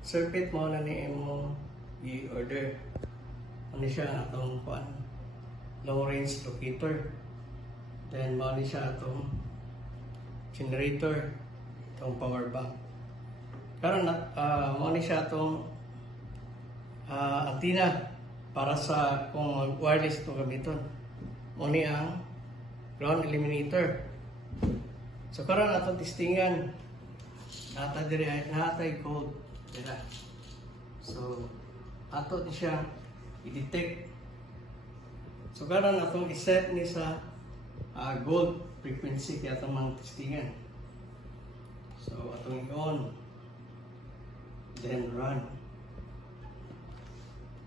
circuit mo na ni mo i-order. Ano siya atong long range locator. Then mo ni siya atong generator, itong power bank. Karon mo ni siya atong antenna para sa kung wireless to gamiton. Mo ni ang ground eliminator. So karon atong testingan natay code dira. So ato ni siya i-detect. So karon atong i-set ni sa gold frequency kaya atong mga testingan. So atong i-on, then run.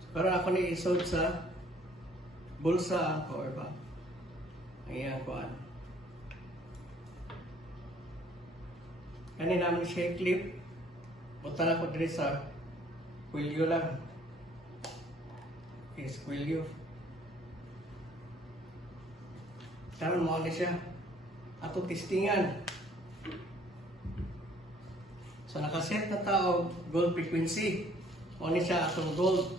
So karon ako ni isod sa bulsa ang power bank. Ayan kuan. Kani namin siya clip. Butan ako diri sa kwilyo lang. Okay, kwilyo. Karon mo na siya. Ato testingan. So nakaset na tao gold frequency. Mo ni siya atong gold.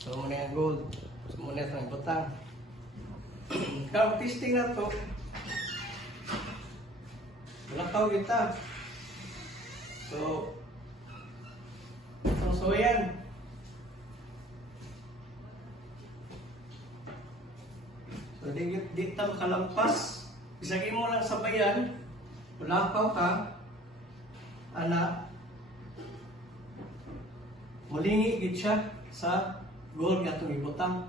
So mo na yung gold. So mo na itong butang. Karon testing na to. Lakaw kita. So yan. So di ta makalampas. Isagay mo lang sabayan. Lakaw ka. Ana. Mulingi gid siya sa gold nga itong ibutang.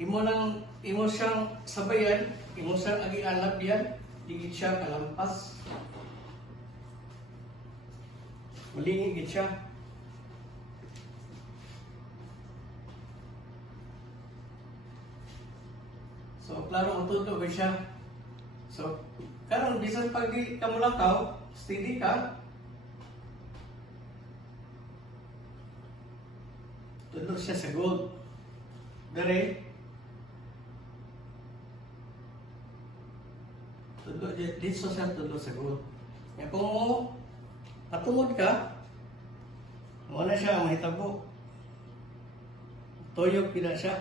Imo siyang sabayan. Imo siyang agi-alap yan. Digit siya kalampas. Mulingi gid siya. So klaro ang tudlo ba siya. So karon bisan pag di ka mulakaw, steady ka. Tudlo siya sa gold. Dere tudlo dito siya tudlo sa gold. Kaya kung mo katungod ka, wala siya mahitabo. Tuyok pila siya.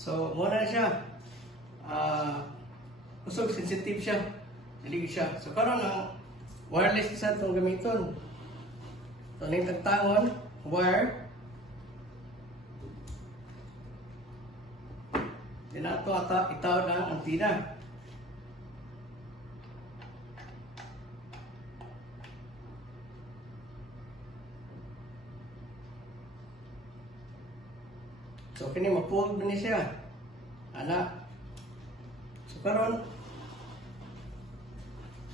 So muna siya. Usog sensitive siya. Dili siya. So karon ang wireless sa itong gamiton. So ning tagtangon, wire. Dinato ata itaw ang antenna. So kini ma-fold ni siya. Ana. So karon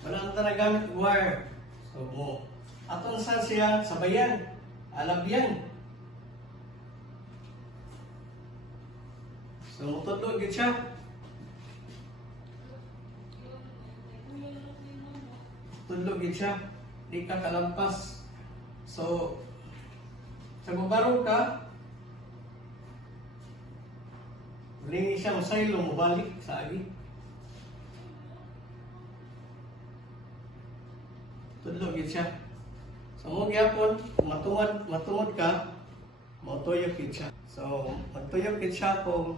wala na nagamit wire. So mo aton sa siya sabayan, alabyan. So mutudlo gid siya. Tudlo gid siya. Di ka kalampas. So sa bubaro ka, lingi siya masaylo mo balik sa agi. Tudlo gid siya. So mo gyapon matungod ka, mo tuyok gid siya. So magtuyok gid siya kung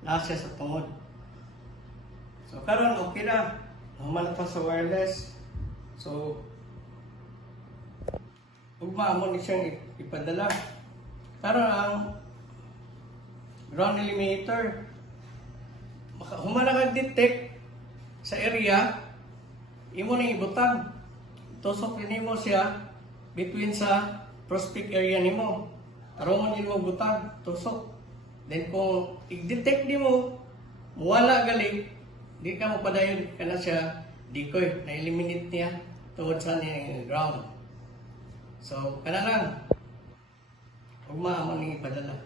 nasa sa tungod. So karon okay na. Human pa sa wireless. So ugma mo ni siyang ipadala. Karon ang ground eliminator humana kag-detect sa area, imo na ibutang. Tusok nimo siya between sa prospect area nimo. Tarungon nimo butang, tusok. Then kung i-detect nimo muwala gali, di ka mo padayon kana siya decoy, na-eliminate niya tungod sa ni ground. So kana lang. Ugma mo ni ipadala.